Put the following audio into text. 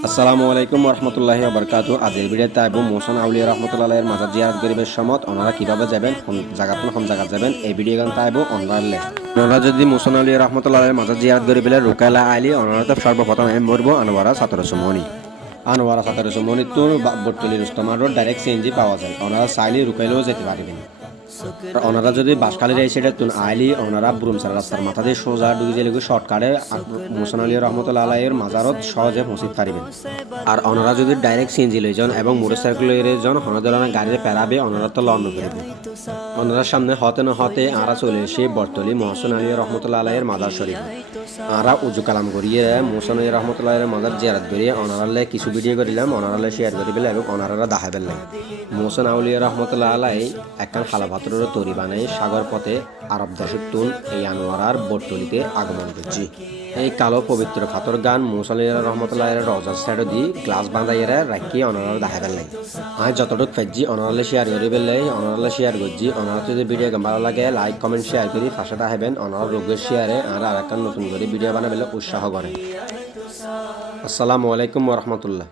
আসসালামু আলাইকুম রহমতুল্লাহি বারকাতু। আজের ভিডিওতে আইব মোহসেন আউলিয়া রহমতুল্লাহ এর মাজার জিয়ারত গরিবের সমত ওনারা কিভাবে যাবেন, কোন জায়গাত যাবেন, এই ভিডিও গান আইব অনলাইনে। ওনারা যদি মোহসেন আউলিয়া রহমতুল্লাহ এর মাজার জিয়ারত গরিবের রুকাইলা আইলি ওনারা তো সর্বপ্রথম আমি মরবো আনোয়ারা সাতারোসমনি তো বটতলি রুস্তমা রোড ডাইরেক্ট সিএনজি পাওয়া যায়। ওনারা চাইলে রুকাইলেও যেতে পারবেন। ওনারা যদি বাসখালীর এই সাইডে তুন আইলি ওনারা বুরুমসার রাস্তার মাথা দিয়ে সোজা ঢুকে গেলে শর্টকাটে মোহসেন আলী রহমতুল্লাহ আলাইয়ের মাজারত সহজে পৌঁছিতে পারবেন। আর ওনারা যদি ডাইরেক্ট সিএনজি লই যান এবং মোটরসাইকেল লই যান ওনাদের গাড়িতে পেরাবে ওনারা তো লন্ড করবে। ওনারা সামনে হতে না হতে আরা চলে এসে বটতলি মোহসেন আলী রহমতুল্লাহ আলাইয়ের মাজার শরীফ। আরা উজু কালাম করিয়ে মোহসেন আলী রহমতুল্লাহ আলাইয়ের মাজার জিয়ারত করিয়ে ওনারালে কিছু ভিডিও করিলাম, ওনারালে শেয়ার করি পেলে এবং ওনারা দেখা পেলাম। মোহসেন আউলিয়া রহমতুল্লাহ আলাই একখান খালা পাত্রের তৈরি বানাই সাগর পথে আরব দেশের তুন এই আনোয়ারার বটতলিতে আগমন করছি। এই কালো পবিত্র ফাতর গান মোহসেন আলী রহমতুল্লাহ রজার সাইড দি গ্লাস বাঁধাইয়েরা রাখি ওনারা দেখা পেলাই। আমি যতটুক ফেজি ওনারালে শেয়ার করি পেলাই, ওনারালে শেয়ার করছি। ওনারা যদি ভিডিও ভালো লাগে লাইক কমেন্ট শেয়ার করি পাশে থাকবেন। ওনারা রোগের শেয়ারে আর একটা নতুন করে ভিডিও বানাবেলে উৎসাহ করে। আসসালামু আলাইকুম রহমতুল্লাহ।